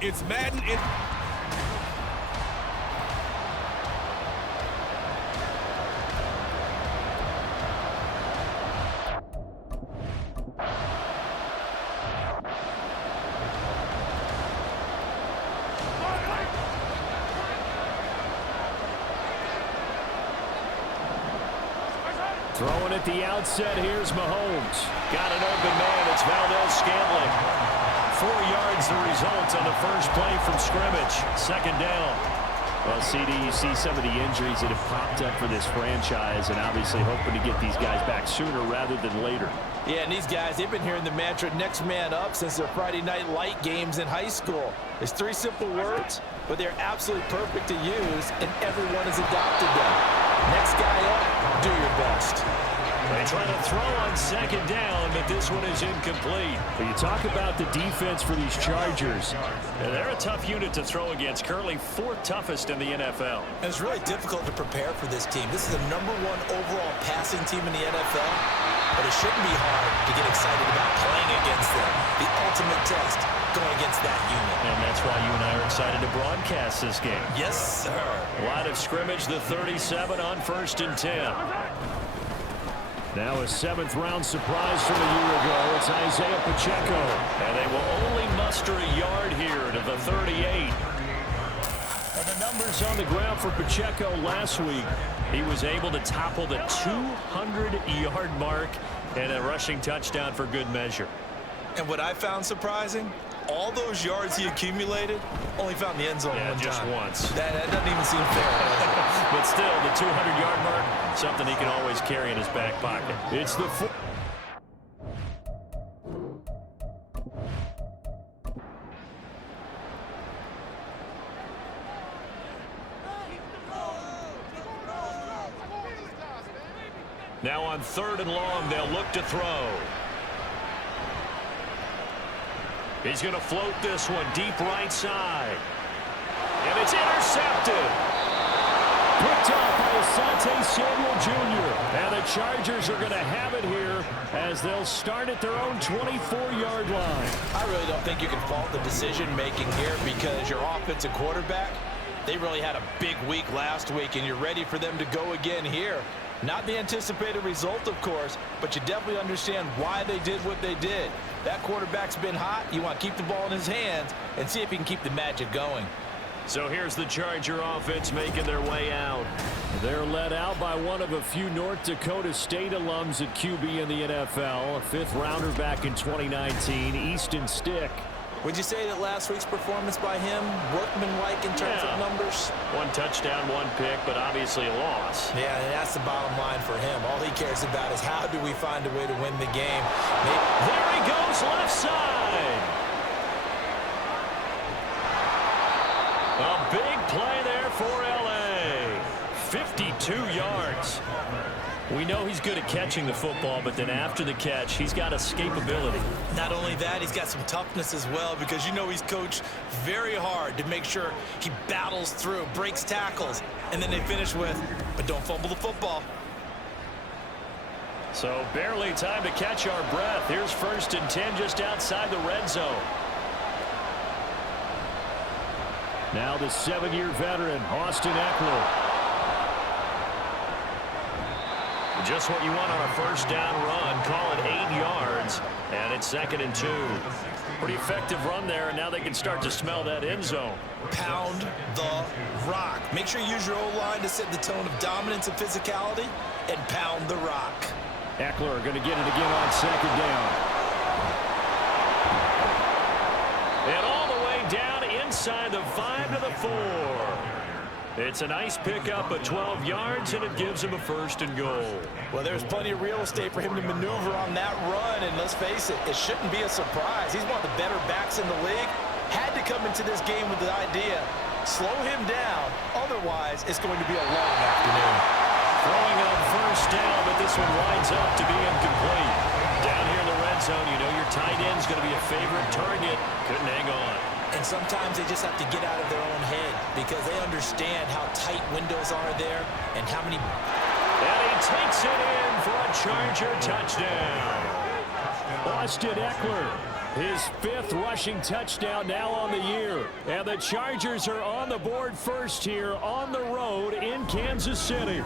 It's Madden. Throwing at the outset, here's Mahomes. Got an open man, it's Valdez-Scantling. 4 yards the result on the first play from scrimmage. Second down. Well, CD, you see some of the injuries that have popped up for this franchise, and obviously hoping to get these guys back sooner rather than later. Yeah, and these guys, they've been hearing the mantra, next man up, since their Friday night light games in high school. It's 3 simple words, but they're absolutely perfect to use, and everyone has adopted them. Next guy up, do your best. They try to throw on second down, but this one is incomplete. But you talk about the defense for these Chargers. They're a tough unit to throw against, currently 4th toughest in the NFL. And it's really difficult to prepare for this team. This is the #1 overall passing team in the NFL, but it shouldn't be hard to get excited about playing against them. The ultimate test, going against that unit. And that's why you and I are excited to broadcast this game. Yes, sir. Line of scrimmage, the 37 on 1st and 10. Now a 7th-round surprise from a year ago. It's Isaiah Pacheco. And they will only muster a yard here to the 38. And the numbers on the ground for Pacheco last week. He was able to topple the 200-yard mark and a rushing touchdown for good measure. And what I found surprising, all those yards he accumulated, only found the end zone one just time. once. That doesn't even seem fair, does it? But still, the 200-yard mark, something he can always carry in his back pocket. It's the Now on 3rd and long, they'll look to throw. He's going to float this one deep right side. And it's intercepted. Picked off by Asante Samuel Jr. And the Chargers are going to have it here as they'll start at their own 24-yard line. I really don't think you can fault the decision-making here because your offensive quarterback, they really had a big week last week, and you're ready for them to go again here. Not the anticipated result, of course, but you definitely understand why they did what they did. That quarterback's been hot. You want to keep the ball in his hands and see if he can keep the magic going. So here's the Charger offense making their way out. They're led out by one of a few North Dakota State alums at QB in the NFL, a 5th-rounder back in 2019, Easton Stick. Would you say that last week's performance by him, workmanlike in terms of numbers? 1 touchdown, 1 pick, but obviously a loss. Yeah, and that's the bottom line for him. All he cares about is how do we find a way to win the game. There he goes, left side. A big play there for L.A. 52 yards. We know he's good at catching the football, but then after the catch, he's got escapability. Not only that, he's got some toughness as well because you know he's coached very hard to make sure he battles through, breaks tackles, and then they finish with, but don't fumble the football. So barely time to catch our breath. Here's 1st and 10 just outside the red zone. Now the 7-year veteran, Austin Eckler. Just what you want on a 1st down run. Call it 8 yards, and it's 2nd and 2. Pretty effective run there, and now they can start to smell that end zone. Pound the rock. Make sure you use your O-line to set the tone of dominance and physicality, and pound the rock. Eckler going to get it again on 2nd down. And all the way down inside the 5 to the 4. It's a nice pickup of 12 yards, and it gives him a 1st and goal. Well, there's plenty of real estate for him to maneuver on that run, and let's face it, it shouldn't be a surprise. He's one of the better backs in the league. Had to come into this game with the idea, slow him down, otherwise it's going to be a long afternoon. Throwing on 1st down, but this one winds up to be incomplete. Down here in the red zone, you know your tight end's going to be a favorite target. Couldn't hang on. And sometimes they just have to get out of their own head because they understand how tight windows are there and how many... And he takes it in for a Charger touchdown. Austin Eckler, His 5th rushing touchdown now on the year. And the Chargers are on the board first here on the road in Kansas City.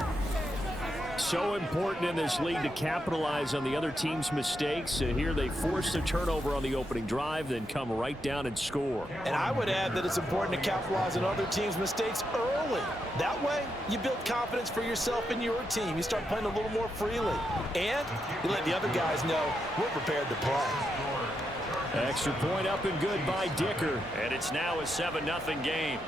So important in this league to capitalize on the other team's mistakes. Here they force a turnover on the opening drive, then come right down and score. And I would add that it's important to capitalize on other teams' mistakes early. That way, you build confidence for yourself and your team. You start playing a little more freely. And you let the other guys know we're prepared to play. Extra point up and good by Dicker. And it's now a 7-0 game.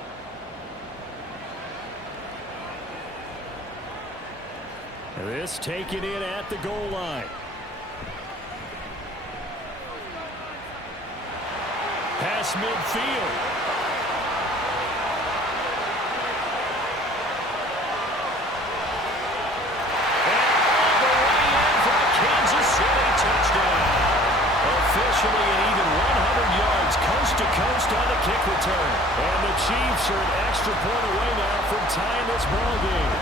This taken in at the goal line. Pass midfield. And all the way in for a Kansas City touchdown. Officially an even 100 yards coast to coast on the kick return. And the Chiefs are an extra point away now from tying this ball game.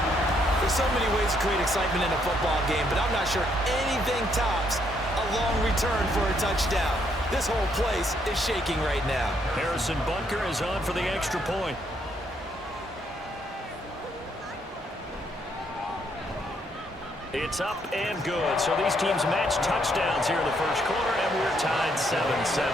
There's so many ways to create excitement in a football game, but I'm not sure anything tops a long return for a touchdown. This whole place is shaking right now. Harrison Bunker is on for the extra point. It's up and good. So these teams match touchdowns here in the first quarter, and we're tied 7-7.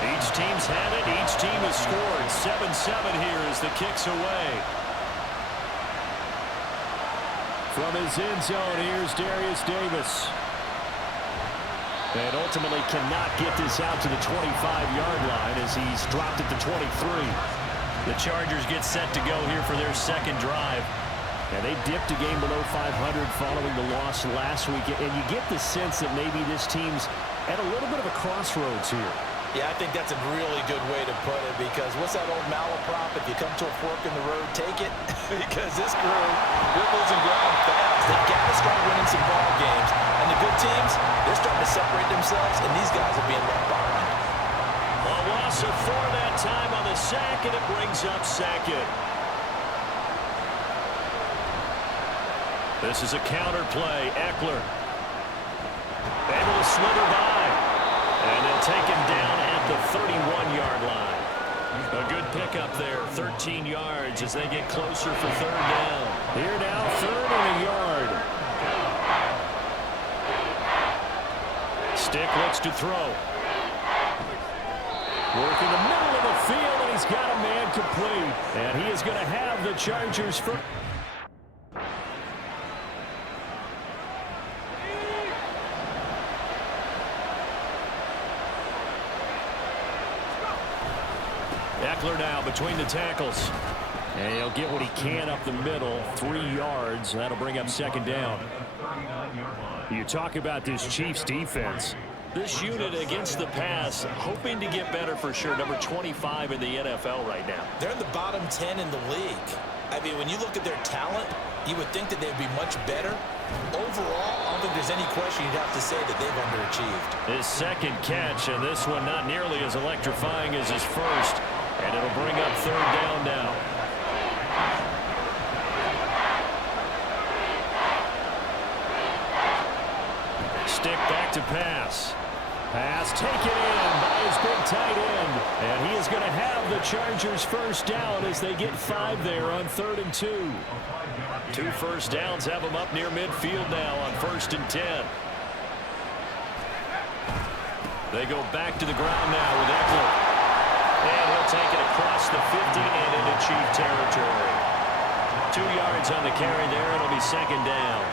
Each team's had it. Each team has scored. 7-7 here as the kick's away. From his end zone, here's Darius Davis. And ultimately cannot get this out to the 25-yard line as he's dropped it to 23. The Chargers get set to go here for their second drive. And they dipped a game below 500 following the loss last week. And you get the sense that maybe this team's at a little bit of a crossroads here. Yeah, I think that's a really good way to put it, because what's that old malaprop? If you come to a fork in the road, take it. Because this crew, they're losing ground fast. They've got to start winning some ball games. And the good teams, they're starting to separate themselves, and these guys are being left behind. A loss of 4 that time on the sack, and it brings up second. This is a counter play. Eckler able to slither by. And they'll take him down at the 31-yard line. A good pickup there, 13 yards as they get closer for third down. Here now, 3rd and a yard. Stick looks to throw. Working the middle of the field, and he's got a man complete. And he is going to have the Chargers first. Eckler now between the tackles. And he'll get what he can up the middle. 3 yards. That'll bring up second down. You talk about this Chiefs defense. This unit against the pass, hoping to get better for sure. Number 25 in the NFL right now. They're in the bottom 10 in the league. I mean, when you look at their talent, you would think that they'd be much better. Overall, I don't think there's any question you'd have to say that they've underachieved. His second catch, and this one not nearly as electrifying as his first. And it'll bring up third down now. Stick back to pass. Pass taken in by his big tight end. And he is going to have the Chargers first down as they get 5 there on 3rd and 2. 2 first downs have them up near midfield now on 1st and 10. They go back to the ground now with Eckler. And he'll take it across the 50 and into Chief territory. 2 yards on the carry there. It'll be second down.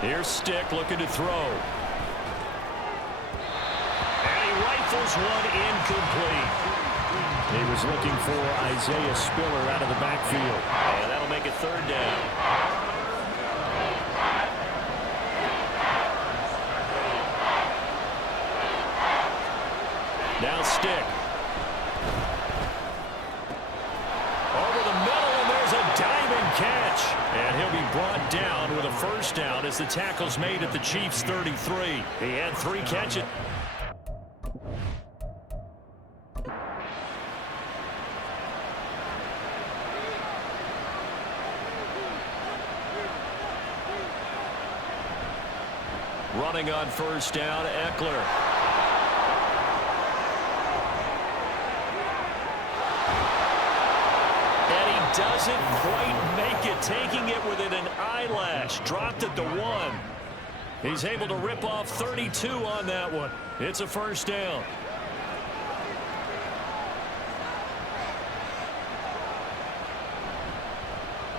Here's Stick looking to throw. And he rifles one incomplete. He was looking for Isaiah Spiller out of the backfield. And that'll make it third down. Now Stick. Over the middle, and there's a diving catch. And he'll be brought down with a first down as the tackle's made at the Chiefs' 33. He had 3 catches. Running on first down, Eckler. And he doesn't quite make it, taking it within an eyelash. Dropped at the 1. He's able to rip off 32 on that one. It's a first down.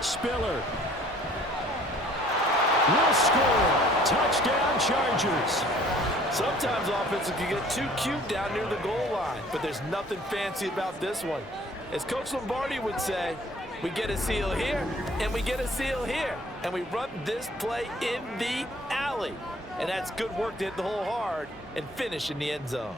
Spiller. Will score. Touchdown, Chargers. Sometimes offenses can get too cute down near the goal line, but there's nothing fancy about this one. As Coach Lombardi would say, we get a seal here, and we get a seal here, and we run this play in the alley. And that's good work to hit the hole hard and finish in the end zone.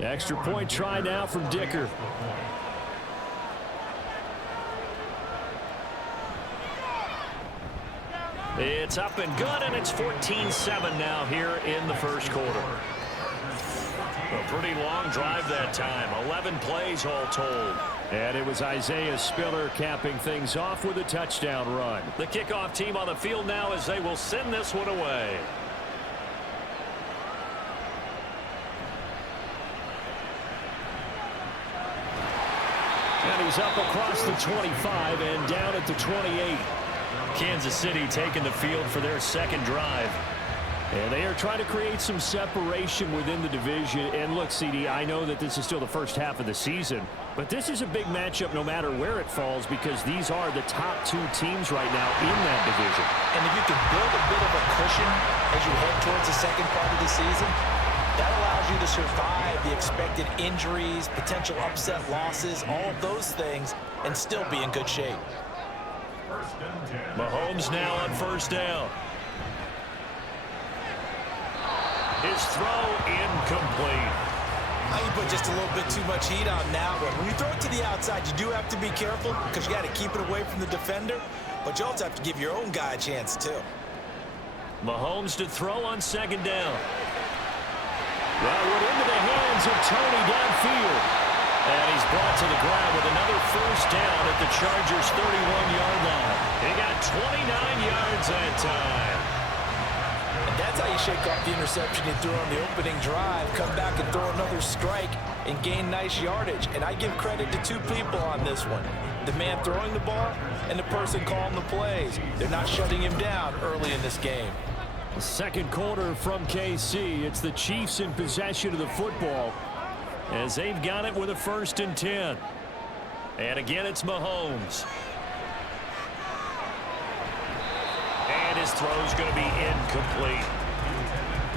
Extra point try now from Dicker. It's up and good, and it's 14-7 now here in the first quarter. A pretty long drive that time. 11 plays all told. And it was Isaiah Spiller capping things off with a touchdown run. The kickoff team on the field now as they will send this one away. And he's up across the 25 and down at the 28. Kansas City taking the field for their second drive. And they are trying to create some separation within the division. And look, CD, I know that this is still the first half of the season, but this is a big matchup no matter where it falls, because these are the top two teams right now in that division. And if you can build a bit of a cushion as you head towards the second part of the season, that allows you to survive the expected injuries, potential upset losses, all of those things, and still be in good shape. Mahomes now on first down. His throw incomplete. I can put just a little bit too much heat on that one. When you throw it to the outside, you do have to be careful because you got to keep it away from the defender, but you also have to give your own guy a chance too. Mahomes to throw on second down. That went into the hands of Tony downfield. And he's brought to the ground with another first down at the Chargers' 31-yard line. He got 29 yards that time. And that's how you shake off the interception you threw on the opening drive, come back and throw another strike and gain nice yardage. And I give credit to two people on this one. The man throwing the ball and the person calling the plays. They're not shutting him down early in this game. The second quarter from KC. It's the Chiefs in possession of the football as they've got it with a 1st and 10. And again, it's Mahomes. And his throw's going to be incomplete.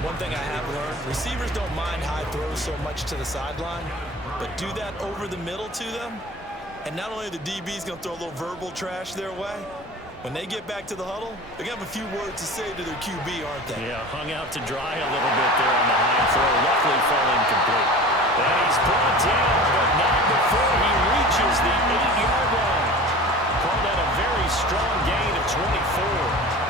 One thing I have learned, receivers don't mind high throws so much to the sideline, but do that over the middle to them, and not only are the DBs going to throw a little verbal trash their way, when they get back to the huddle, they're going to have a few words to say to their QB, aren't they? Yeah, hung out to dry a little bit there on the high throw. Luckily fell incomplete. And he's brought down, but not before he reaches the 8-yard line. Call that a very strong gain of 24.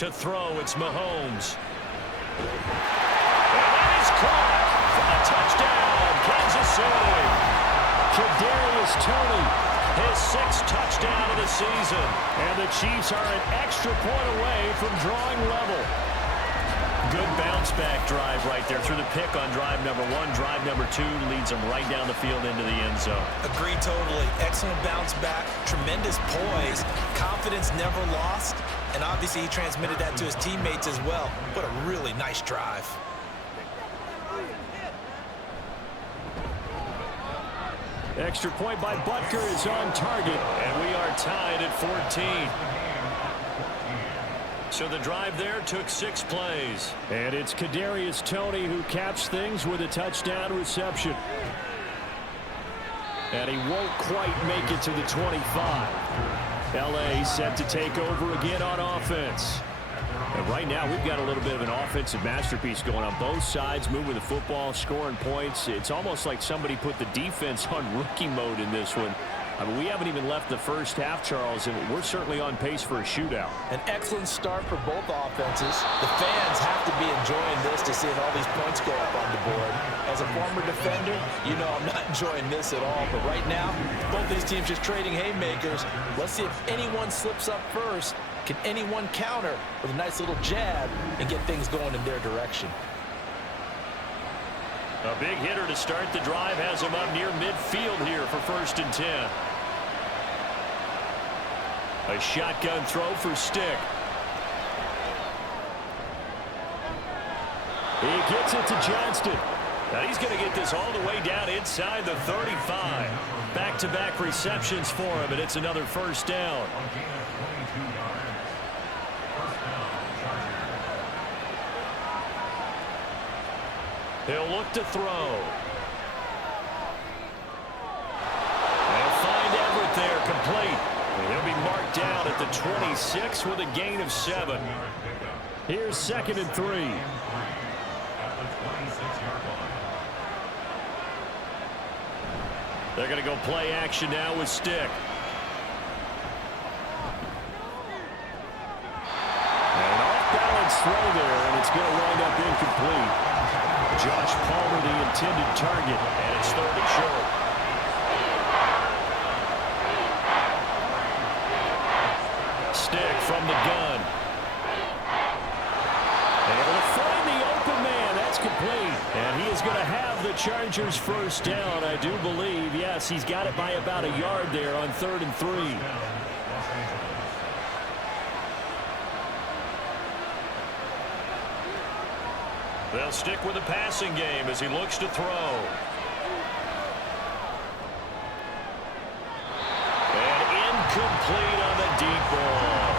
To throw, it's Mahomes. And that is caught for the touchdown, Kansas City. Kadarius Toney, his 6th touchdown of the season. And the Chiefs are an extra point away from drawing level. Good bounce-back drive right there through the pick on drive number 1. Drive number 2 leads them right down the field into the end zone. Agreed totally. Excellent bounce back, tremendous poise, confidence never lost, and obviously he transmitted that to his teammates as well. What a really nice drive. Extra point by Butker is on target, and we are tied at 14. So the drive there took 6 plays. And it's Kadarius Toney who caps things with a touchdown reception. And he won't quite make it to the 25. L.A. set to take over again on offense. And right now, we've got a little bit of an offensive masterpiece going on both sides, moving the football, scoring points. It's almost like somebody put the defense on rookie mode in this one. I mean, we haven't even left the first half, Charles, and we're certainly on pace for a shootout. An excellent start for both offenses. The fans have to be enjoying this to seeing all these points go up on the board. As a former defender, you know I'm not enjoying this at all. But right now, both these teams just trading haymakers. Let's see if anyone slips up first. Can anyone counter with a nice little jab and get things going in their direction? A big hitter to start the drive has him up near midfield here for 1st and 10. A shotgun throw for Stick. He gets it to Johnston. Now he's going to get this all the way down inside the 35. Back-to-back receptions for him, and it's another 1st down. He'll look to throw. They'll find Everett there, complete. And he'll be marked down at the 26 with a gain of 7. Here's 2nd and 3. They're going to go play action now with Stick. And an off-balance throw there, and it's going to wind up incomplete. Josh Palmer, the intended target, and it's 3rd and short. Stick from the gun. Able to find the open man. That's complete. And he is going to have the Chargers 1st down, I do believe. Yes, he's got it by about a yard there on 3rd and 3. They'll stick with the passing game as he looks to throw. And incomplete on the deep ball.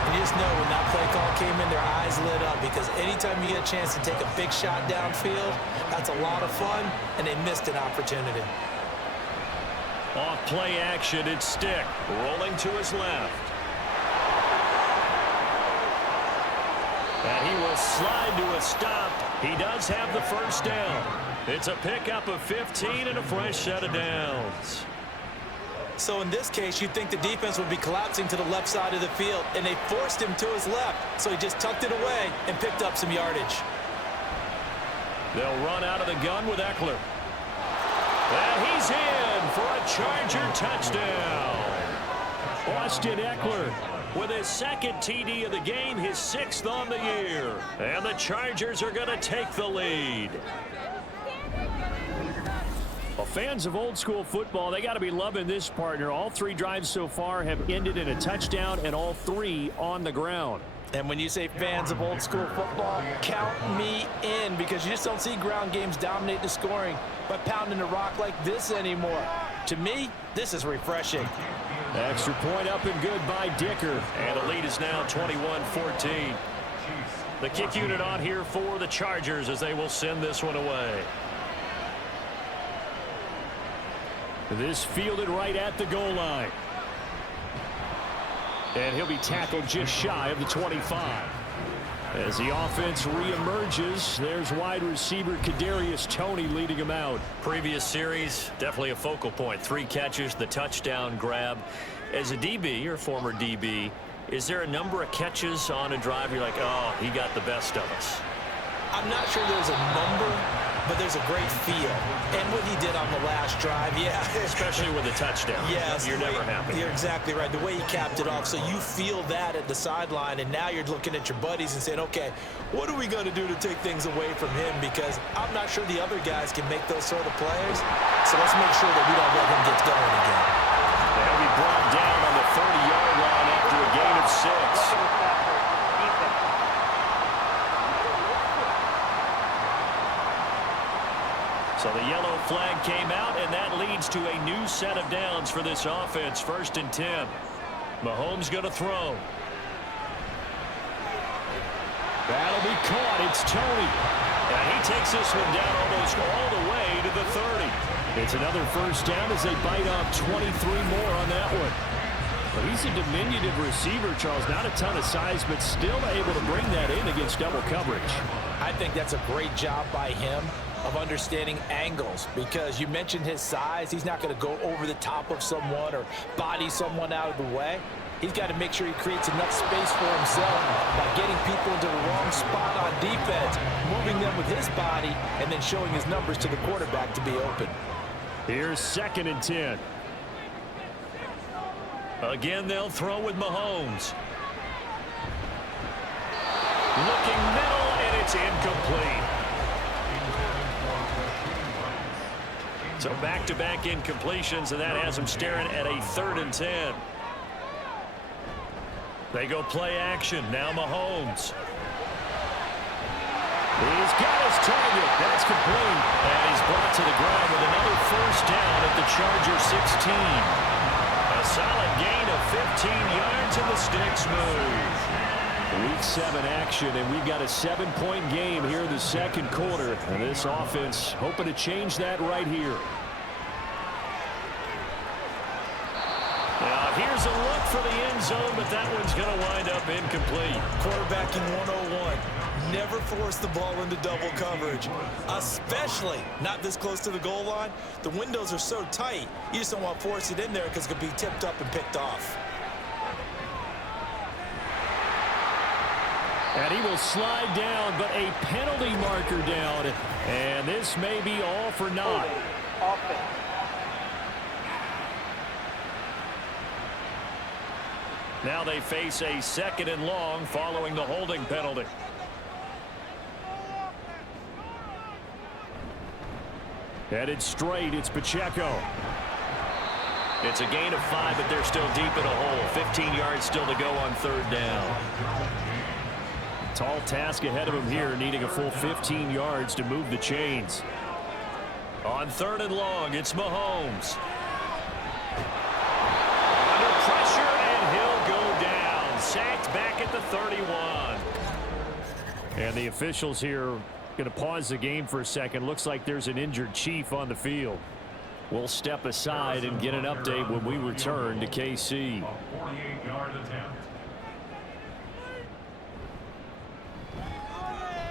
And you just know when that play call came in, their eyes lit up, because anytime you get a chance to take a big shot downfield, that's a lot of fun, and they missed an opportunity. Off play action, it's Stick rolling to his left. And he will slide to a stop. He does have the 1st down. It's a pickup of 15 and a fresh set of downs. So in this case, you'd think the defense would be collapsing to the left side of the field, and they forced him to his left. So he just tucked it away and picked up some yardage. They'll run out of the gun with Eckler. And he's in for a Charger touchdown. Austin Eckler with his 2nd TD of the game, his 6th on the year. And the Chargers are going to take the lead. Well, fans of old school football, they got to be loving this, partner. All 3 drives so far have ended in a touchdown, and all 3 on the ground. And when you say fans of old school football, count me in, because you just don't see ground games dominate the scoring by pounding the rock like this anymore. To me, this is refreshing. Extra point up and good by Dicker. And the lead is now 21-14. The kick unit on here for the Chargers as they will send this one away. This fielded right at the goal line. And he'll be tackled just shy of the 25. As the offense reemerges, there's wide receiver Kadarius Toney leading him out. Previous series, definitely a focal point. 3 catches, the touchdown grab. As a DB, or former DB, is there a number of catches on a drive you're like, oh, he got the best of us? I'm not sure there's a number, but there's a great feel. And what he did on the last drive, yeah. Especially with a touchdown. Yes. You're never happy. You're exactly right. The way he capped it off, so you feel that at the sideline, and now you're looking at your buddies and saying, okay, what are we going to do to take things away from him? Because I'm not sure the other guys can make those sort of plays. So let's make sure that we don't let him get going again. They'll be brought down on the 30-yard line after a gain of 6. So the yellow flag came out, and that leads to a new set of downs for this offense. 1st and 10. Mahomes going to throw. That'll be caught. It's Toney. And he takes this one down almost all the way to the 30. It's another first down as they bite off 23 more on that one. But he's a diminutive receiver, Charles. Not a ton of size, but still able to bring that in against double coverage. I think that's a great job by him of understanding angles, because you mentioned his size. He's not going to go over the top of someone or body someone out of the way. He's got to make sure he creates enough space for himself by getting people into the wrong spot on defense, moving them with his body, and then showing his numbers to the quarterback to be open. Here's 2nd and 10. Again, they'll throw with Mahomes. Looking middle, and it's incomplete. So back-to-back incompletions, and that has him staring at a 3rd and 10. They go play action. Now Mahomes. He's got his target. That's complete. And he's brought to the ground with another first down at the Charger 16. A solid gain of 15 yards, and the sticks move. Week 7 action, and we've got a 7-point game here in the second quarter. And this offense hoping to change that right here. Now here's a look for the end zone, but that one's going to wind up incomplete. Quarterbacking 101. Never force the ball into double coverage, especially not this close to the goal line. The windows are so tight, you just don't want to force it in there because it could be tipped up and picked off. And he will slide down, but a penalty marker down. And this may be all for naught. Now they face a 2nd and long following the holding penalty. Headed straight, it's Pacheco. It's a gain of 5, but they're still deep in a hole. 15 yards still to go on 3rd down. Tall task ahead of him here, needing a full 15 yards to move the chains. On 3rd and long, it's Mahomes. Under pressure, and he'll go down. Sacked back at the 31. And the officials here going to pause the game for a second. Looks like there's an injured Chief on the field. We'll step aside and get an update when we return to KC.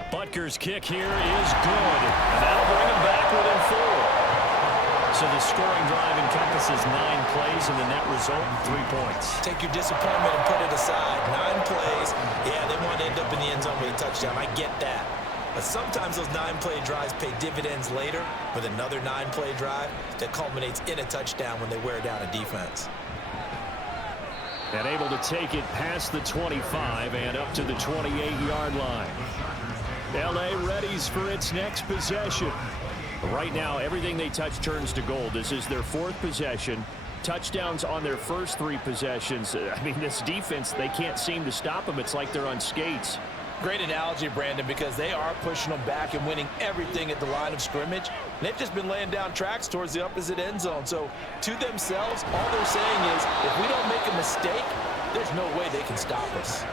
Butker's kick here is good, and that'll bring him back within 4. So the scoring drive encompasses 9 plays, and the net result, 3 points. Take your disappointment and put it aside. 9 plays. Yeah, they want to end up in the end zone with a touchdown. I get that. But sometimes those 9-play drives pay dividends later with another 9-play drive that culminates in a touchdown when they wear down a defense. And able to take it past the 25 and up to the 28-yard line. L.A. readies for its next possession. Right now, everything they touch turns to gold. This is their 4th possession. Touchdowns on their first 3 possessions. I mean, this defense, they can't seem to stop them. It's like they're on skates. Great analogy, Brandon, because they are pushing them back and winning everything at the line of scrimmage. And they've just been laying down tracks towards the opposite end zone. So to themselves, all they're saying is, if we don't make a mistake, there's no way they can stop us.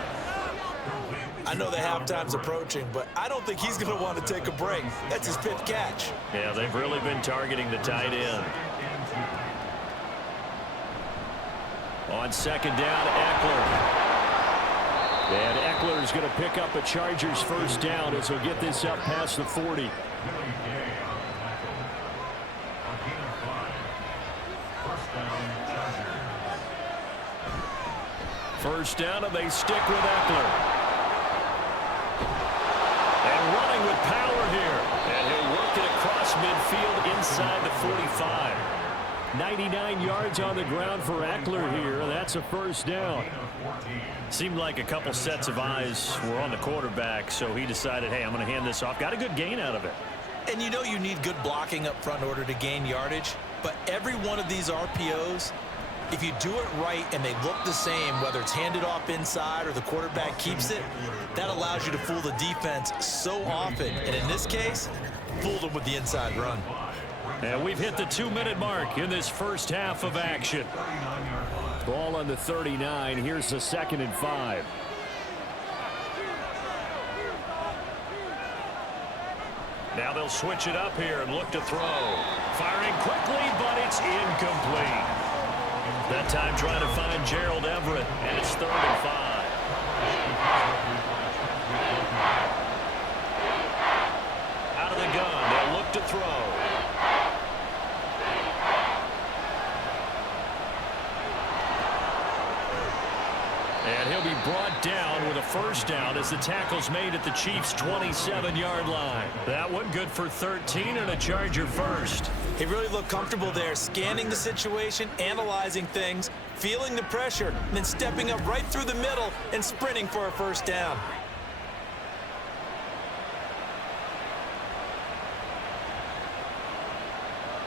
I know the halftime's approaching, but I don't think he's going to want to take a break. That's his 5th catch. Yeah, they've really been targeting the tight end. On 2nd down, Eckler. And Eckler's going to pick up a Chargers first down as he'll get this up past the 40. First down, and they stick with Eckler. And running with power here. And he'll work it across midfield inside the 45. 99 yards on the ground for Eckler here. That's a first down. Seemed like a couple sets of eyes were on the quarterback, so he decided, hey, I'm going to hand this off. Got a good gain out of it. And you know you need good blocking up front in order to gain yardage, but every one of these RPOs, if you do it right and they look the same, whether it's handed off inside or the quarterback keeps it, that allows you to fool the defense so often. And in this case, fooled them with the inside run. And we've hit the 2-minute mark in this first half of action. Ball on the 39. Here's the 2nd and 5. Now they'll switch it up here and look to throw. Firing quickly, but it's incomplete. That time trying to find Gerald Everett, and it's 3rd and 5. Out of the gun, they'll look to throw. And he'll be brought down with a first down as the tackle's made at the Chiefs' 27-yard line. That one good for 13 and a Charger first. He really looked comfortable there, scanning the situation, analyzing things, feeling the pressure, and then stepping up right through the middle and sprinting for a first down.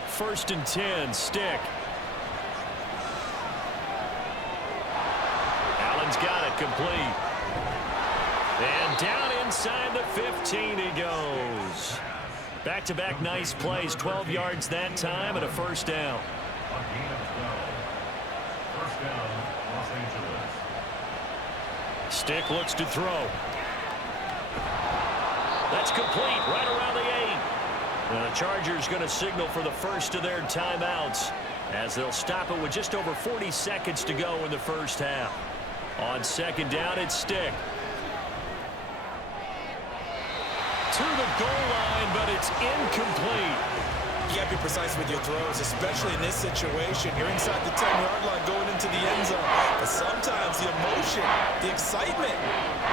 First and 10, Stick. Allen's got it complete. And down inside the 15 he goes. Back-to-back nice plays, 12 yards that time and a first down. Stick looks to throw. That's complete right around the 8. And the Chargers going to signal for the first of their timeouts as they'll stop it with just over 40 seconds to go in the first half. On second down, it's Stick. To the goal line, but it's incomplete. You got to be precise with your throws, especially in this situation. You're inside the 10-yard line going into the end zone. But sometimes the emotion, the excitement,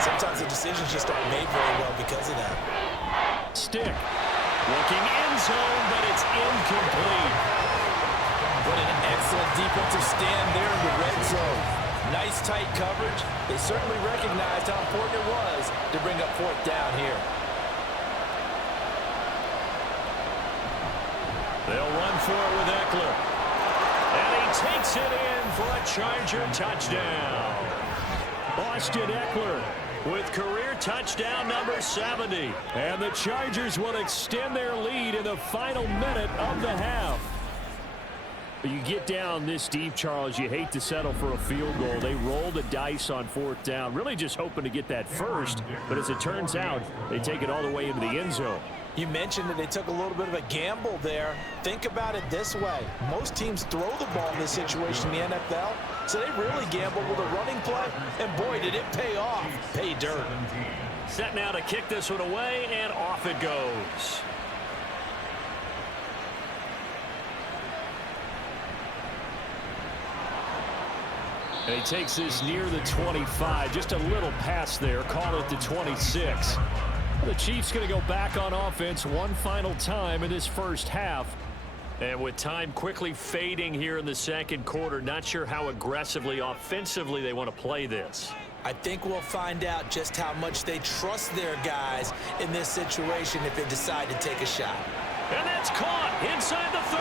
sometimes the decisions just aren't made very well because of that. Stick. Looking end zone, but it's incomplete. What an excellent defensive stand there in the red zone. Nice tight coverage. They certainly recognized how important it was to bring up 4th down here. They'll run for it with Eckler. And he takes it in for a Charger touchdown. Austin Eckler with career touchdown number 70. And the Chargers will extend their lead in the final minute of the half. You get down this deep, Charles, you hate to settle for a field goal. They roll the dice on 4th down, really just hoping to get that first. But as it turns out, they take it all the way into the end zone. You mentioned that they took a little bit of a gamble there. Think about it this way. Most teams throw the ball in this situation in the NFL, so they really gamble with a running play, and boy, did it pay off. Pay dirt. Set now to kick this one away, and off it goes. And he takes this near the 25, just a little pass there, call it the 26. The Chiefs going to go back on offense one final time in this first half. And with time quickly fading here in the second quarter, not sure how aggressively, offensively they want to play this. I think we'll find out just how much they trust their guys in this situation if they decide to take a shot. And that's caught inside the 30.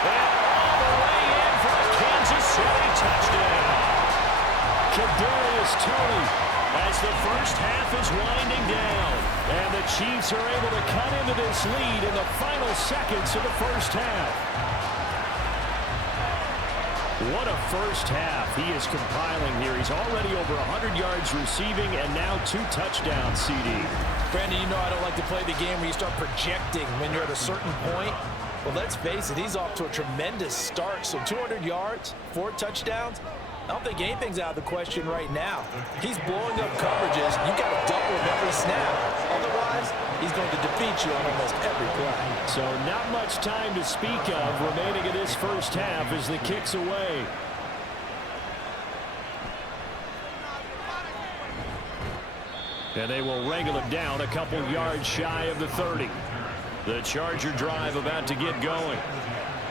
And all the way in for a Kansas City touchdown. Kadarius Toney as the first half is winding down. And the Chiefs are able to cut into this lead in the final seconds of the first half. What a first half he is compiling here. He's already over 100 yards receiving and now 2 touchdowns, CD. Brandon, you know I don't like to play the game where you start projecting when you're at a certain point. Well, let's face it, he's off to a tremendous start. So 200 yards, 4 touchdowns. I don't think anything's out of the question right now. He's blowing up coverages. You got to double him every snap. Otherwise, he's going to defeat you on almost every play. So not much time to speak of remaining in this first half as the kick's away. And they will wrangle him down a couple yards shy of the 30. The Charger drive about to get going.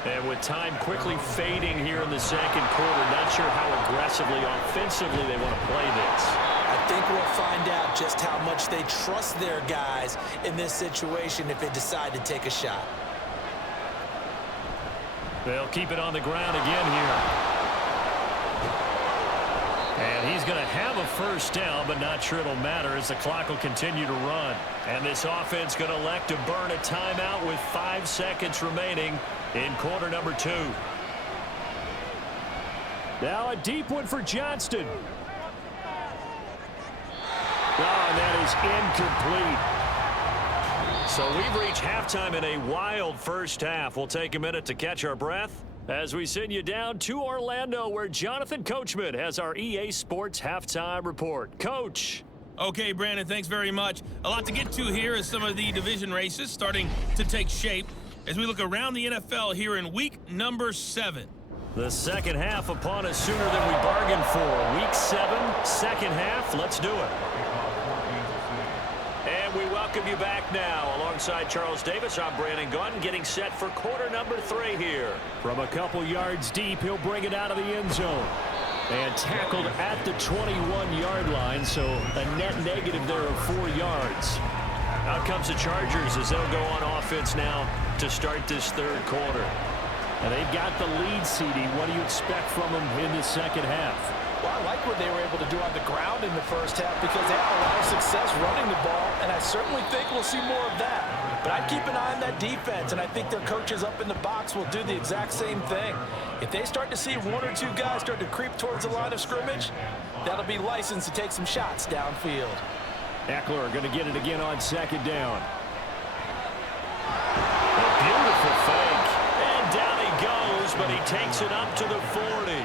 And with time quickly fading here in the second quarter, not sure how aggressively, offensively they want to play this. I think we'll find out just how much they trust their guys in this situation if they decide to take a shot. They'll keep it on the ground again here. And he's going to have a first down, but not sure it'll matter as the clock will continue to run. And this offense going to elect to burn a timeout with 5 seconds remaining in quarter number 2. Now a deep one for Johnston. Oh, and that is incomplete. So we've reached halftime in a wild first half. We'll take a minute to catch our breath as we send you down to Orlando, where Jonathan Coachman has our EA Sports halftime report. Coach. Okay, Brandon, thanks very much. A lot to get to here as some of the division races starting to take shape as we look around the NFL here in week number 7. The second half upon us sooner than we bargained for. Week 7, second half. Let's do it. And we welcome you back now. Alongside Charles Davis, I'm Brandon Gunn, getting set for quarter number 3 here. From a couple yards deep, he'll bring it out of the end zone. And tackled at the 21-yard line, so a net negative there of 4 yards. Out comes the Chargers as they'll go on offense now to start this third quarter. And they've got the lead, CD. What do you expect from them in the second half? Well, I like what they were able to do on the ground in the first half because they had a lot of success running the ball, and I certainly think we'll see more of that. But I'd keep an eye on that defense, and I think their coaches up in the box will do the exact same thing. If they start to see 1 or 2 guys start to creep towards the line of scrimmage, that'll be licensed to take some shots downfield. Eckler going to get it again on second down. A beautiful fake. And down he goes, but he takes it up to the 40.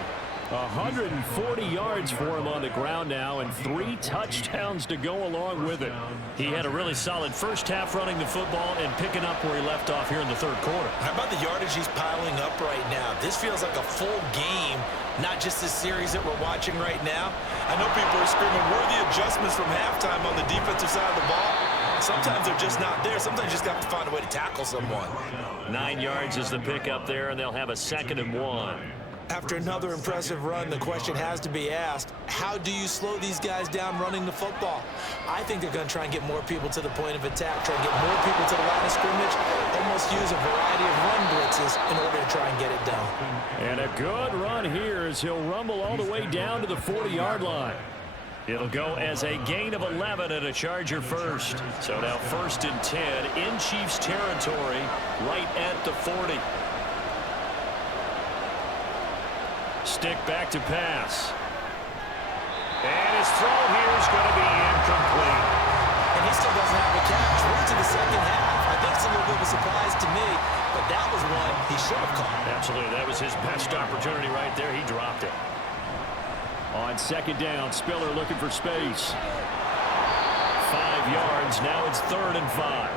140 yards for him on the ground now, and 3 touchdowns to go along with it. He had a really solid first half running the football and picking up where he left off here in the third quarter. How about the yardage he's piling up right now? This feels like a full game, not just this series that we're watching right now. I know people are screaming, where are the adjustments from halftime on the defensive side of the ball? Sometimes they're just not there. Sometimes you just got to find a way to tackle someone. 9 yards is the pickup there, and they'll have a 2nd and 1. After another impressive run, the question has to be asked, how do you slow these guys down running the football? I think they're going to try and get more people to the point of attack, try and get more people to the line of scrimmage, almost use a variety of run blitzes in order to try and get it done. And a good run here as he'll rumble all the way down to the 40-yard line. It'll go as a gain of 11 and a Charger first. So now 1st and 10 in Chiefs territory right at the 40. Stick back to pass. And his throw here is going to be incomplete. And he still doesn't have a catch. We're into the second half. I think it's a little bit of a surprise to me, but that was one he should have caught. Absolutely. That was his best opportunity right there. He dropped it. On second down, Spiller looking for space. 5 yards. Now it's 3rd and 5.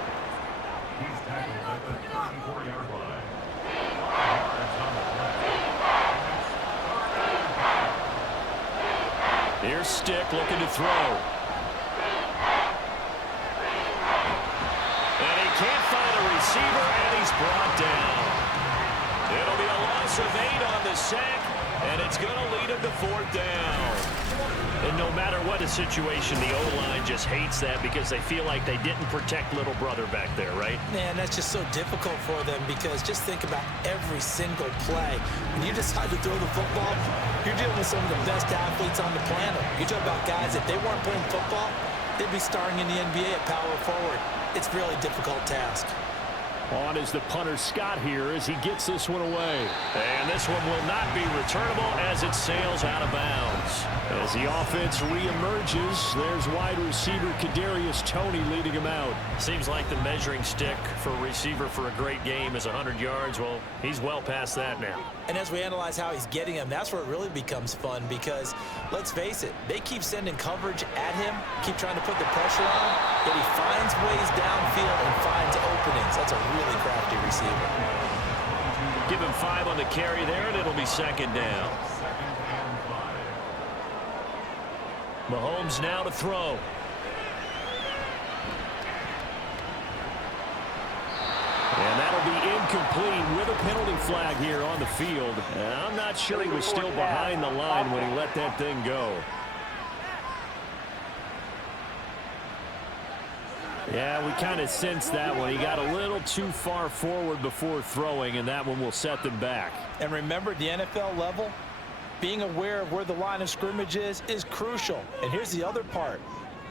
Here's Stick looking to throw. And he can't find a receiver, and he's brought down. It'll be a loss of 8 on the sack, and it's going to lead him to 4th down. And no matter what the situation, the O-line just hates that because they feel like they didn't protect little brother back there, right? Man, that's just so difficult for them because just think about every single play. When you decide to throw the football, you're dealing with some of the best athletes on the planet. You talk about guys, if they weren't playing football, they'd be starring in the NBA at power forward. It's a really difficult task. On is the punter Scott here as he gets this one away. And this one will not be returnable as it sails out of bounds. As the offense reemerges, there's wide receiver Kadarius Toney leading him out. Seems like the measuring stick for a receiver for a great game is 100 yards. Well, he's well past that now. And as we analyze how he's getting them, that's where it really becomes fun because, let's face it, they keep sending coverage at him, keep trying to put the pressure on him, yet he finds ways downfield and finds openings. That's a really crafty receiver. Give him 5 on the carry there, and it'll be 2nd down. Mahomes now to throw. And that'll be incomplete with a penalty flag here on the field. And I'm not sure he was still behind the line when he let that thing go. Yeah, we kind of sensed that one. He got a little too far forward before throwing, and that one will set them back. And remember, at the NFL level, being aware of where the line of scrimmage is crucial. And here's the other part.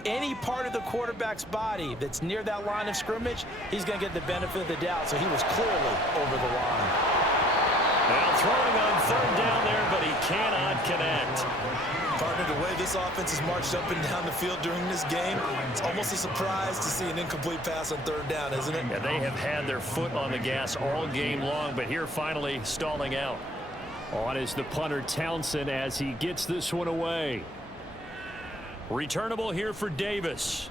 Any part of the quarterback's body that's near that line of scrimmage, he's going to get the benefit of the doubt. So he was clearly over the line. Now throwing on 3rd down there, but he cannot connect. Partner, the way this offense has marched up and down the field during this game, it's almost a surprise to see an incomplete pass on third down, isn't it? Yeah, they have had their foot on the gas all game long, but here finally stalling out. On is the punter Townsend as he gets this one away. Returnable here for Davis.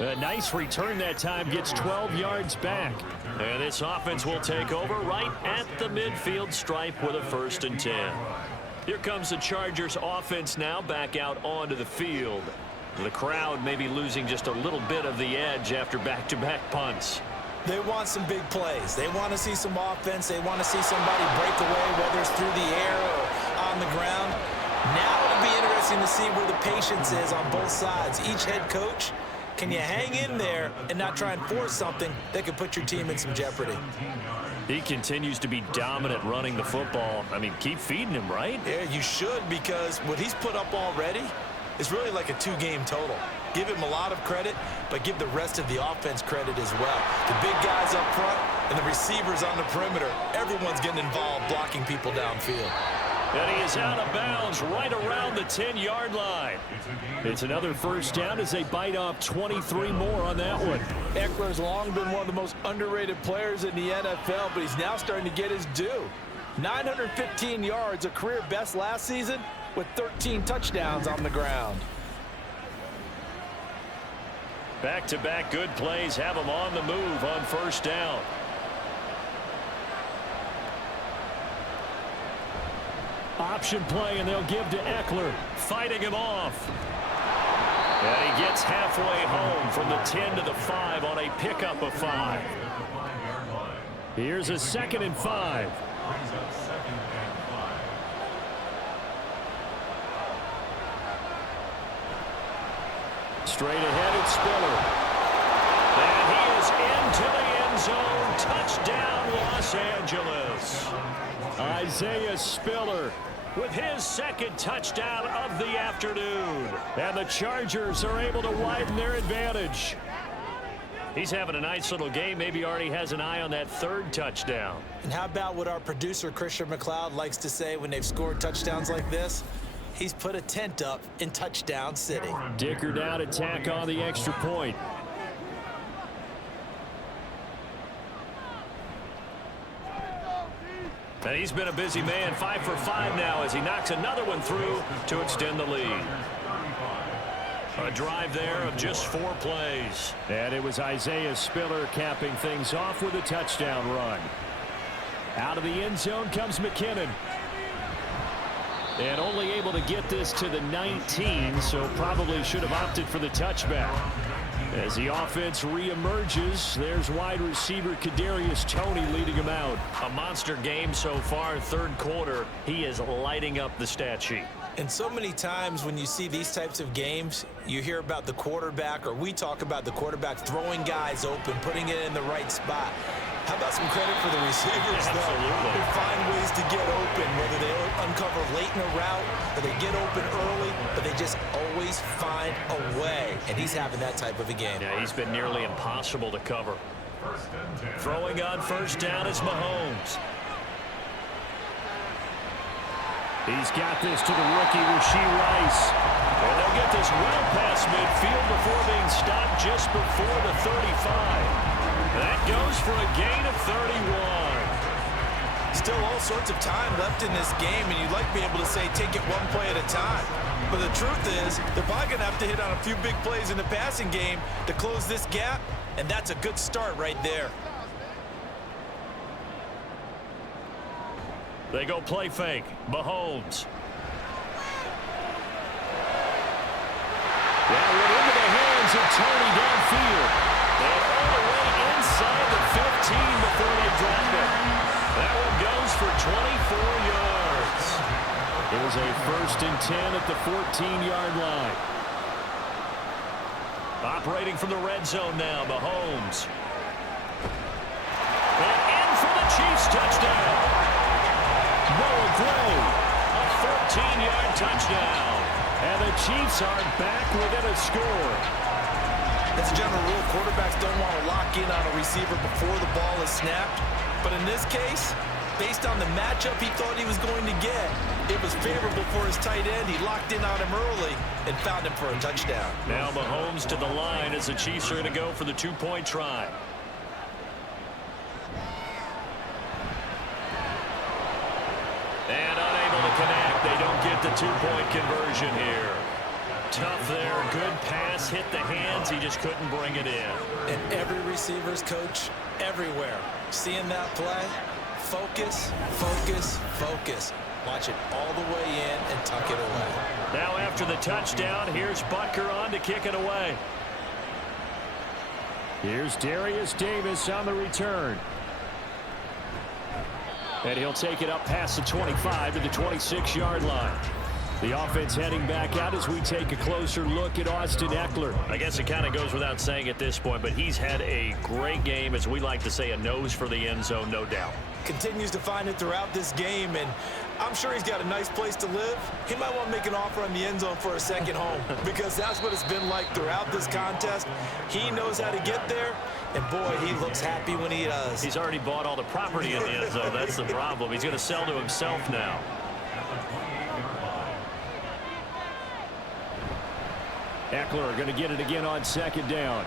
A nice return that time, gets 12 yards back. And this offense will take over right at the midfield stripe with a 1st and 10. Here comes the Chargers offense now back out onto the field. The crowd may be losing just a little bit of the edge after back-to-back punts. They want some big plays. They want to see some offense. They want to see somebody break away, whether it's through the air or on the ground. Now it'll be interesting to see where the patience is on both sides. Each head coach, can you hang in there and not try and force something that could put your team in some jeopardy? He continues to be dominant running the football. I mean, keep feeding him, right? Yeah, you should, because what he's put up already is really like a 2-game total. Give him a lot of credit, but give the rest of the offense credit as well. The big guys up front and the receivers on the perimeter, everyone's getting involved blocking people downfield. And he is out of bounds right around the 10-yard line. It's another 1st down as they bite off 23 more on that one. Eckler's long been one of the most underrated players in the NFL, but he's now starting to get his due. 915 yards, a career best last season, with 13 touchdowns on the ground. Back-to-back good plays have him on the move on 1st down. Option play, and they'll give to Eckler. Fighting him off. And he gets halfway home from the 10 to the 5 on a pickup of 5. Here's a 2nd and 5. Straight ahead, it's Spiller. And he is into the end zone. Touchdown, Los Angeles. Isaiah Spiller with his 2nd touchdown of the afternoon. And the Chargers are able to widen their advantage. He's having a nice little game. Maybe already has an eye on that 3rd touchdown. And how about what our producer, Christian McLeod, likes to say when they've scored touchdowns like this? He's put a tent up in Touchdown City. Dicker down to tack on the extra point. And he's been a busy man, 5 for 5 now as he knocks another one through to extend the lead. A drive there of just 4 plays. And it was Isaiah Spiller capping things off with a touchdown run. Out of the end zone comes McKinnon. And only able to get this to the 19, so probably should have opted for the touchback. As the offense reemerges, there's wide receiver Kadarius Toney leading him out. A monster game so far, 3rd quarter. He is lighting up the stat sheet. And so many times when you see these types of games, you hear about the quarterback, or we talk about the quarterback throwing guys open, putting it in the right spot. How about some credit for the receivers, though? Absolutely. They find ways to get open, whether they uncover late in a route or they get open early, but they just always find a way. And he's having that type of a game. Yeah, he's been nearly impossible to cover. Throwing on 1st down is Mahomes. He's got this to the rookie, Rashee Rice. And they'll get this well past midfield before being stopped just before the 35. That goes for a gain of 31. Still all sorts of time left in this game, and you'd like to be able to say take it one play at a time. But the truth is, they're probably going to have to hit on a few big plays in the passing game to close this gap, and that's a good start right there. They go play fake. Mahomes. That went into the hands of Toney downfield. And all the way inside the 15 before they drop it. That one goes for 24 yards. It was a 1st and 10 at the 14-yard line. Operating from the red zone now, Mahomes. And in for the Chiefs touchdown. Noah Gray. A 14-yard touchdown. And the Chiefs are back within a score. As a general rule, quarterbacks don't want to lock in on a receiver before the ball is snapped. But in this case, Based on the matchup he thought he was going to get, it was favorable for his tight end. He locked in on him early and found him for a touchdown. Now Mahomes to the line as the Chiefs are going to go for the two-point try. And unable to connect. They don't get the two-point conversion here. Tough there. Good pass. Hit the hands. He just couldn't bring it in. And every receiver's coach everywhere. Seeing that play, focus, focus, focus. Watch it all the way in and tuck it away. Now after the touchdown, here's Butker on to kick it away. Here's Darius Davis on the return. And he'll take it up past the 25 to the 26-yard line. The offense heading back out as we take a closer look at Austin Ekeler. I guess it kind of goes without saying at this point, but he's had a great game, as we like to say, a nose for the end zone, no doubt. Continues to find it throughout this game, and I'm sure he's got a nice place to live. He might want to make an offer on the end zone for a second home because that's what it's been like throughout this contest. He knows how to get there, and boy, he looks happy when he does. He's already bought all the property in the end zone. That's the problem. He's going to sell to himself now. Ekeler going to get it again on second down.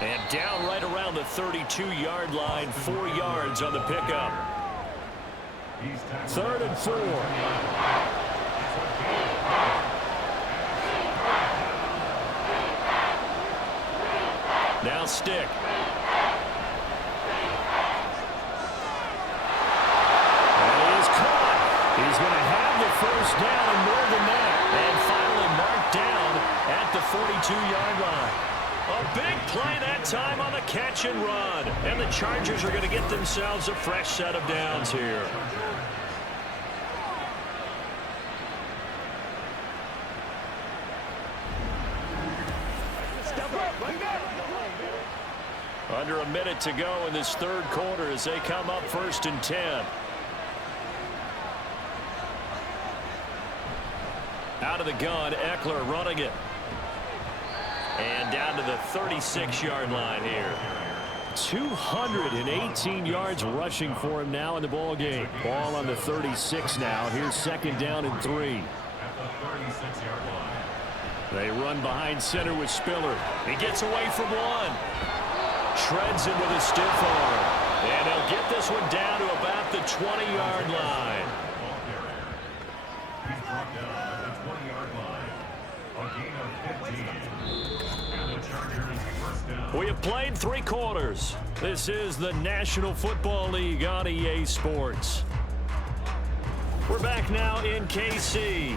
And down right around the 32-yard line, 4 yards on the pickup. 3rd and 4. Now Stick. And he is caught. He's going to have the first down and more than that. And finally marked down at the 42-yard line. A big play that time on the catch and run. And the Chargers are going to get themselves a fresh set of downs here. Under a minute to go in this third quarter as they come up 1st and 10. Out of the gun, Ekeler running it. And down to the 36-yard line here. 218 yards rushing for him now in the ball game. Ball on the 36 now. Here's 2nd down and 3. They run behind center with Spiller. He gets away from one. Shreds him with a stiff arm. And he'll get this one down to about the 20-yard line. We have played 3 quarters. This is the National Football League on EA Sports. We're back now in KC.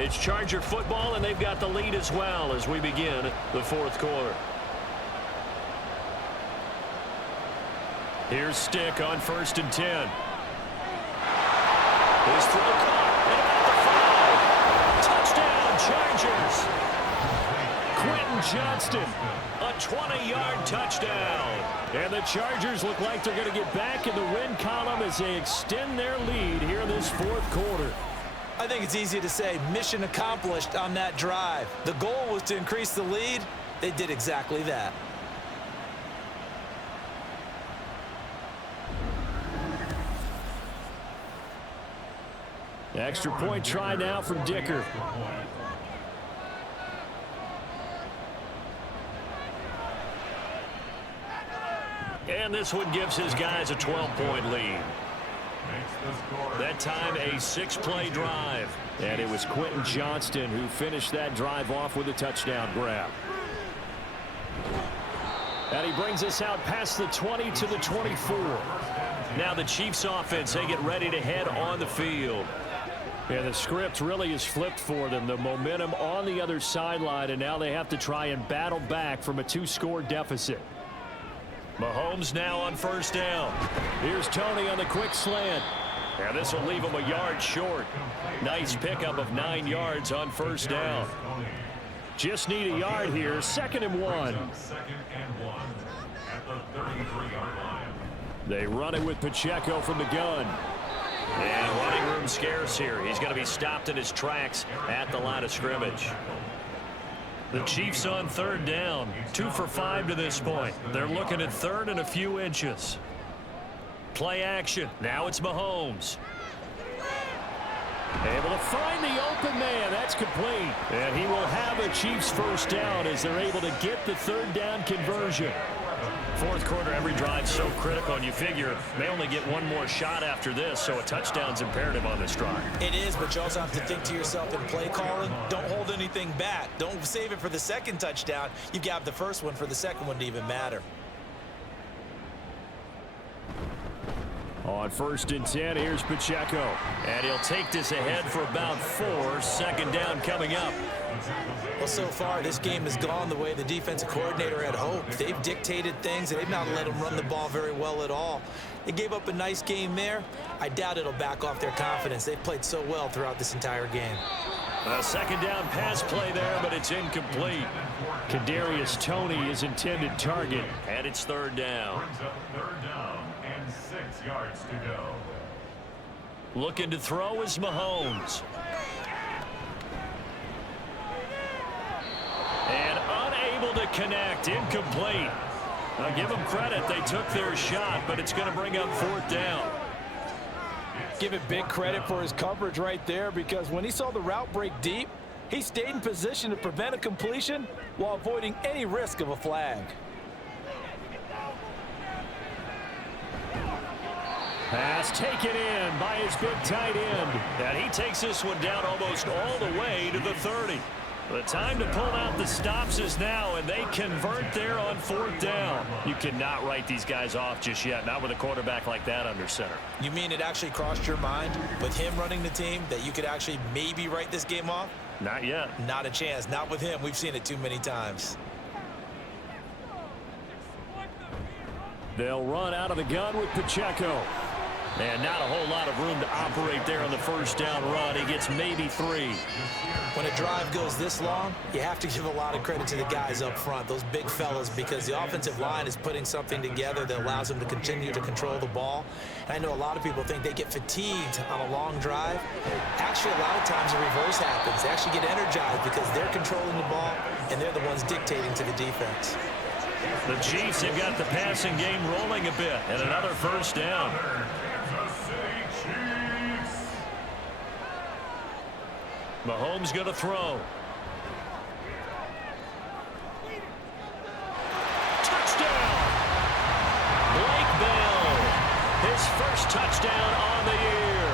It's Charger football, and they've got the lead as well as we begin the 4th quarter. Here's Stick on 1st and 10. His throw caught at about the 5. Touchdown, Chargers. Quentin Johnston, a 20-yard touchdown. And the Chargers look like they're going to get back in the win column as they extend their lead here in this 4th quarter. I think it's easy to say mission accomplished on that drive. The goal was to increase the lead. They did exactly that. Extra point try now from Dicker. And this one gives his guys a 12-point lead. That time a 6-play drive. And it was Quentin Johnston who finished that drive off with a touchdown grab. And he brings us out past the 20 to the 24. Now the Chiefs offense, they get ready to head on the field. Yeah, the script really is flipped for them. The momentum on the other sideline, and now they have to try and battle back from a 2-score deficit. Mahomes now on 1st down. Here's Tony on the quick slant. And this will leave him a yard short. Nice pickup of 9 yards on 1st down. Just need a yard here. 2nd and 1. They run it with Pacheco from the gun. And running room scarce here. He's going to be stopped in his tracks at the line of scrimmage. The Chiefs on 3rd down. 2 for 5 to this point. They're looking at 3rd and a few inches. play action. Now it's Mahomes. Able to find the open man. That's complete. And he will have a Chiefs first down as they're able to get the third down conversion. Fourth quarter, every drive so critical, and you figure they only get one more shot after this, so a touchdown's imperative on this drive. It is, but you also have to think to yourself in play calling, don't hold anything back. Don't save it for the second touchdown. You've got the first one for the second one to even matter. On 1st and 10, here's Pacheco. And he'll take this ahead for about 4. Second down coming up. Well, so far, this game has gone the way the defensive coordinator had hoped. They've dictated things, and they've not let them run the ball very well at all. They gave up a nice game there. I doubt it'll back off their confidence. They've played so well throughout this entire game. A second down pass play there, but it's incomplete. Kadarius Toney is intended target. And it's third down. Third down and 6 yards to go. Looking to throw is Mahomes. And unable to connect. Incomplete. I'll give them credit. They took their shot, but it's going to bring up 4th down. Give it big credit for his coverage right there, because when he saw the route break deep, he stayed in position to prevent a completion while avoiding any risk of a flag. Pass taken in by his big tight end. And he takes this one down almost all the way to the 30. The time to pull out the stops is now, and they convert there on 4th down. You cannot write these guys off just yet, not with a quarterback like that under center. You mean it actually crossed your mind with him running the team that you could actually maybe write this game off? Not yet. Not a chance. Not with him. We've seen it too many times. They'll run out of the gun with Pacheco. And not a whole lot of room to operate there on the first down run. He gets maybe 3. When a drive goes this long, you have to give a lot of credit to the guys up front, those big fellas, because the offensive line is putting something together that allows them to continue to control the ball. And I know a lot of people think they get fatigued on a long drive. Actually, a lot of times the reverse happens. They actually get energized because they're controlling the ball and they're the ones dictating to the defense. The Chiefs have got the passing game rolling a bit, and another first down. Mahomes going to throw. Touchdown! Blake Bell, his first touchdown on the year.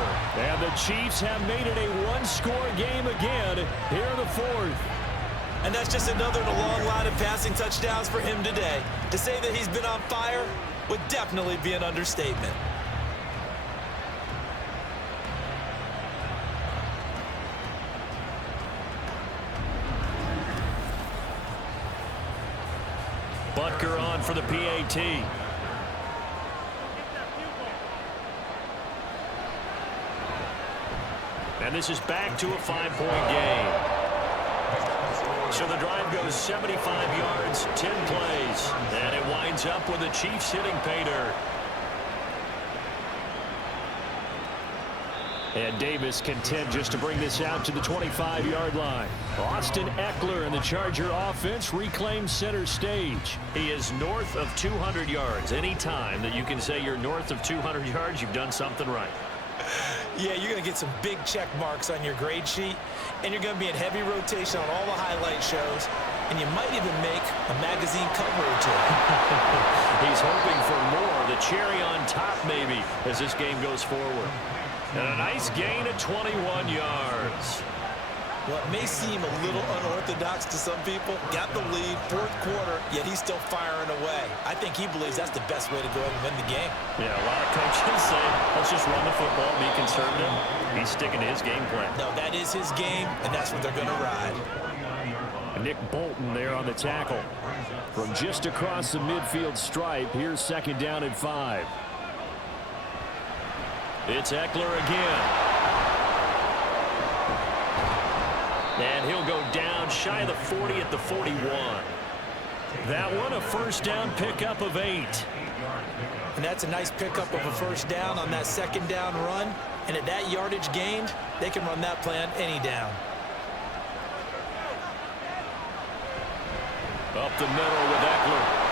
And the Chiefs have made it a one-score game again here in the 4th. And that's just another in a long line of passing touchdowns for him today. To say that he's been on fire would definitely be an understatement. Butker on for the PAT. And this is back to a 5-point game. So the drive goes 75 yards, 10 plays. And it winds up with the Chiefs hitting pay dirt. And Davis content just to bring this out to the 25-yard line. Austin Eckler and the Charger offense reclaim center stage. He is north of 200 yards. Any time that you can say you're north of 200 yards, you've done something right. Yeah, you're going to get some big check marks on your grade sheet, and you're going to be in heavy rotation on all the highlight shows, and you might even make a magazine cover or two. He's hoping for more, the cherry on top maybe, as this game goes forward. And a nice gain of 21 yards. What may seem a little unorthodox to some people, got the lead, 4th quarter, yet he's still firing away. I think he believes that's the best way to go ahead and win the game. Yeah, a lot of coaches say, let's just run the football, be conservative. He's sticking to his game plan. No, that is his game, and that's what they're going to ride. Nick Bolton there on the tackle. From just across the midfield stripe, here's 2nd down and 5. It's Eckler again. And he'll go down shy of the 40 at the 41. That one a first down pickup of 8. And that's a nice pickup of a first down on that 2nd down run. And at that yardage gained, they can run that play on any down. Up the middle with Eckler.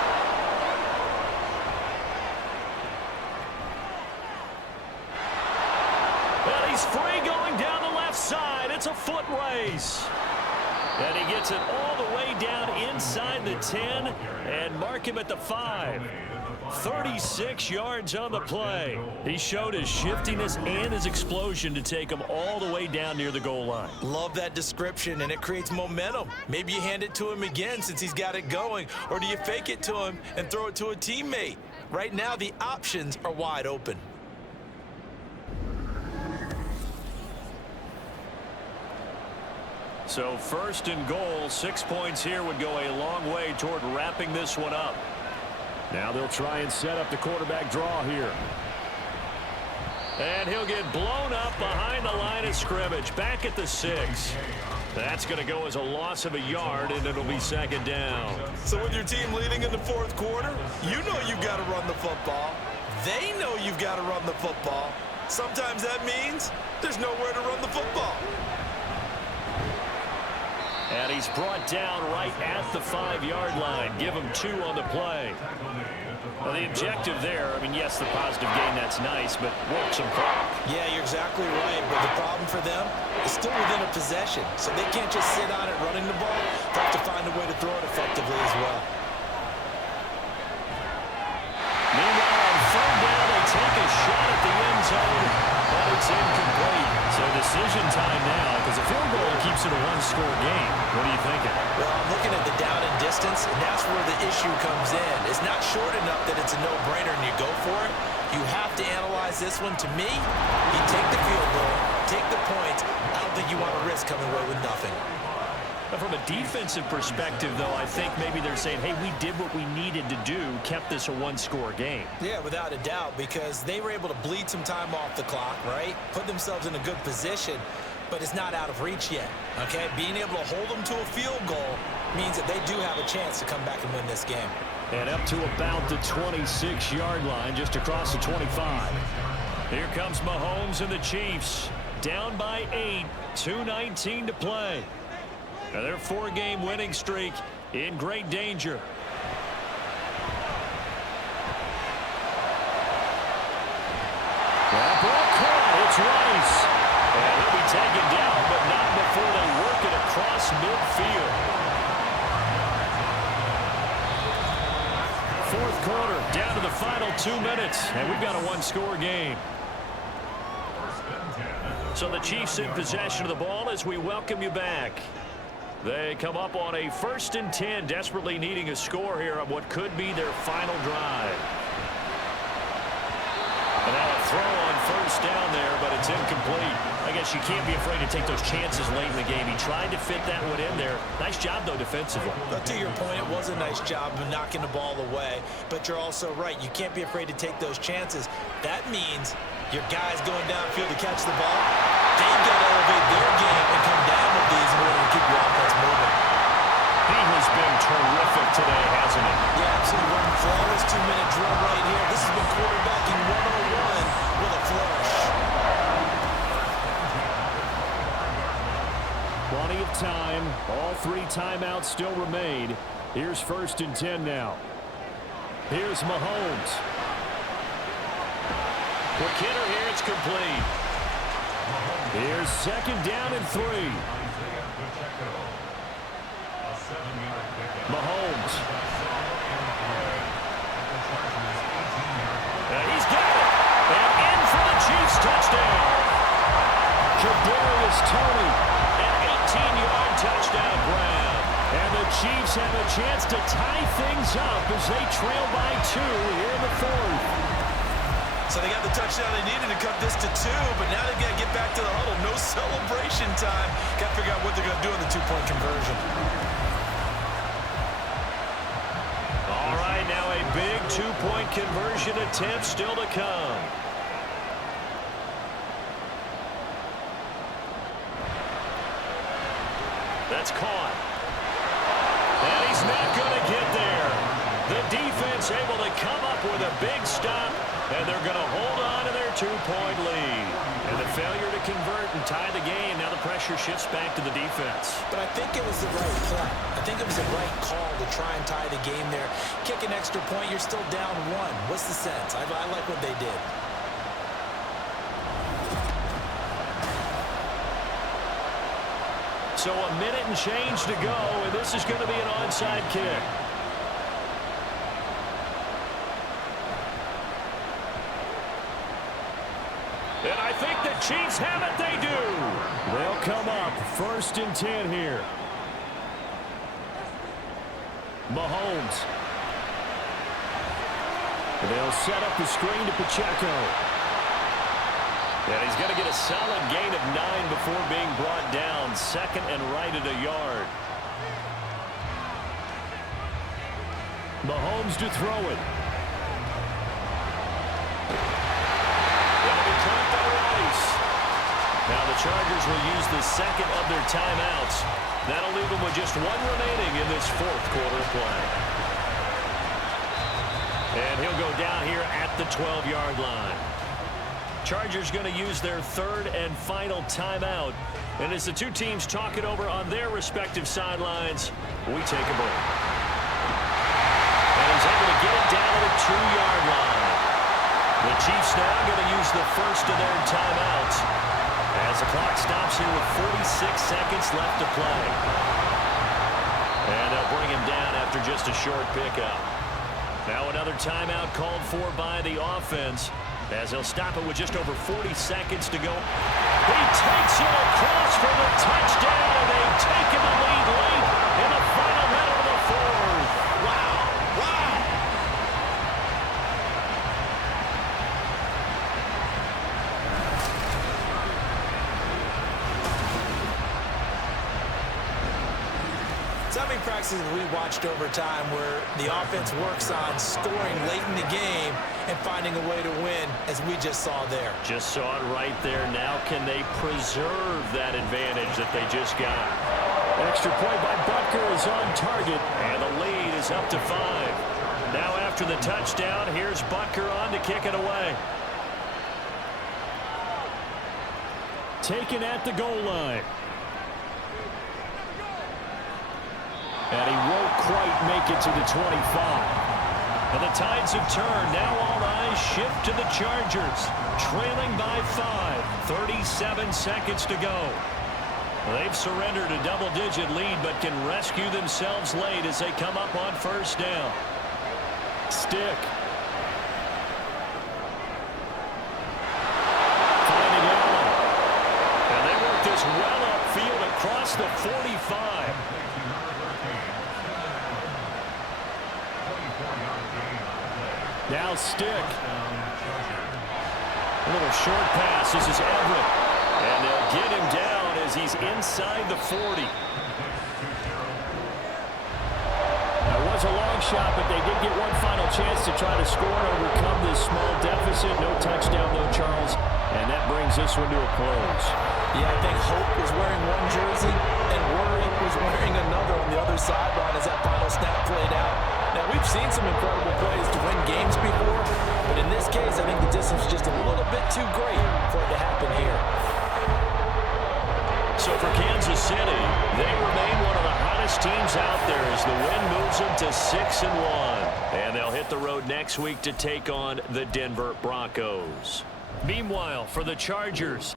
He's free going down the left side. It's a foot race. And he gets it all the way down inside the 10 and mark him at the 5. 36 yards on the play. He showed his shiftiness and his explosion to take him all the way down near the goal line. Love that description, and it creates momentum. Maybe you hand it to him again since he's got it going, or do you fake it to him and throw it to a teammate? Right now, the options are wide open. So first and goal, 6 points here would go a long way toward wrapping this one up. Now they'll try and set up the quarterback draw here. And he'll get blown up behind the line of scrimmage, back at the 6. That's going to go as a loss of a yard, and it'll be second down. So with your team leading in the fourth quarter, you know you've got to run the football. They know you've got to run the football. Sometimes that means there's nowhere to run the football. And he's brought down right at the 5-yard line. Give him 2 on the play. Well, the objective there, I mean, yes, the positive gain, that's nice, but work some clock. Yeah, you're exactly right, but the problem for them is still within a possession, so they can't just sit on it running the ball. They have to find a way to throw it effectively as well. Meanwhile, on third down, they take a shot at the end zone, but it's incomplete. So decision time now, because a field goal keeps it a one-score game. What are you thinking? Well, I'm looking at the down and distance, and that's where the issue comes in. It's not short enough that it's a no-brainer and you go for it. You have to analyze this one. To me, you take the field goal, take the points. I don't think you want to risk coming away with nothing. But from a defensive perspective, though, I think maybe they're saying, hey, we did what we needed to do, kept this a one-score game. Yeah, without a doubt, because they were able to bleed some time off the clock, right? Put themselves in a good position, but it's not out of reach yet, okay? Being able to hold them to a field goal means that they do have a chance to come back and win this game. And up to about the 26-yard line, just across the 25. Here comes Mahomes and the Chiefs. Down by 8, 2:19 to play. Now their 4-game winning streak in great danger. That ball caught. It's Rice. And he'll be taken down, but not before they work it across midfield. Fourth quarter, down to the final 2 minutes, and we've got a one-score game. So the Chiefs in possession of the ball as we welcome you back. They come up on a 1st and 10, desperately needing a score here on what could be their final drive. And now a throw on 1st down there, but it's incomplete. I guess you can't be afraid to take those chances late in the game. He tried to fit that one in there. Nice job, though, defensively. But to your point, it was a nice job of knocking the ball away. But you're also right. You can't be afraid to take those chances. That means your guys going downfield to catch the ball, they've got to elevate their game and come down with these in order to keep your offense moving. He has been terrific today, hasn't he? Yeah, absolutely. Running flawless 2-minute drill right here. This has been quarterbacking 101 with a flourish. Plenty of time. All 3 timeouts still remain. Here's 1st and 10 now. Here's Mahomes. Quick hitter here. It's complete. Here's 2nd down and 3. Mahomes. And he's got it. And in for the Chiefs touchdown. Kadarius Toney, an 18-yard touchdown grab. And the Chiefs have a chance to tie things up as they trail by 2 here in the 4th. So they got the touchdown they needed to cut this to 2, but now they've got to get back to the huddle. No celebration time. Got to figure out what they're going to do in the 2-point conversion. All right, now a big 2-point conversion attempt still to come. That's caught. And he's not going to get there. The defense able to come up with a big stop, and they're going to hold on to their 2-point lead. And the failure to convert and tie the game, now the pressure shifts back to the defense. But I think it was the right play. I think it was the right call to try and tie the game there. Kick an extra point, you're still down 1. What's the sense? I like what they did. So a minute and change to go, and this is going to be an onside kick. And I think the Chiefs have it. They do. They'll come up 1st and 10 here. Mahomes. They'll set up the screen to Pacheco. And he's going to get a solid gain of 9 before being brought down. 2nd and right at a yard. Mahomes to throw it. That'll be caught by Rice. Now the Chargers will use the 2nd of their timeouts. That'll leave them with just 1 remaining in this 4th quarter of play. And he'll go down here at the 12-yard line. Chargers going to use their 3rd and final timeout. And as the two teams talk it over on their respective sidelines, we take a break. And he's able to get it down to the 2-yard line. The Chiefs now going to use the 1st of their timeouts as the clock stops here with 46 seconds left to play. And they'll bring him down after just a short pickup. Now another timeout called for by the offense as they'll stop it with just over 40 seconds to go. He takes it across for the touchdown, and they've taken the lead late in the final minute of the 4th. Wow. Wow. So many practices we watched over time where the offense works on scoring late in the game and finding a way to win, as we just saw there. Just saw it right there. Now can they preserve that advantage that they just got? Extra point by Butker is on target, and the lead is up to 5. Now after the touchdown, here's Butker on to kick it away. Taken at the goal line. And he won't quite make it to the 25. And the tides have turned. Now all eyes shift to the Chargers, trailing by 5. 37 seconds to go. They've surrendered a double-digit lead, but can rescue themselves late as they come up on 1st down. Stick. Finding Allen. And they work this well upfield across the 45. Now Stick. A little short pass. This is Everett. And they'll get him down as he's inside the 40. That was a long shot, but they did get one final chance to try to score and overcome this small deficit. No touchdown, though, Charles. And that brings this one to a close. Yeah, I think Hope was wearing one jersey and Worry was wearing another on the other sideline as that final snap played out. Now, we've seen some incredible plays to win games before, but in this case, I think the distance was just a little bit too great for it to happen here. So for Kansas City, they remain one of the hottest teams out there as the win moves them to 6-1. And they'll hit the road next week to take on the Denver Broncos. Meanwhile, for the Chargers,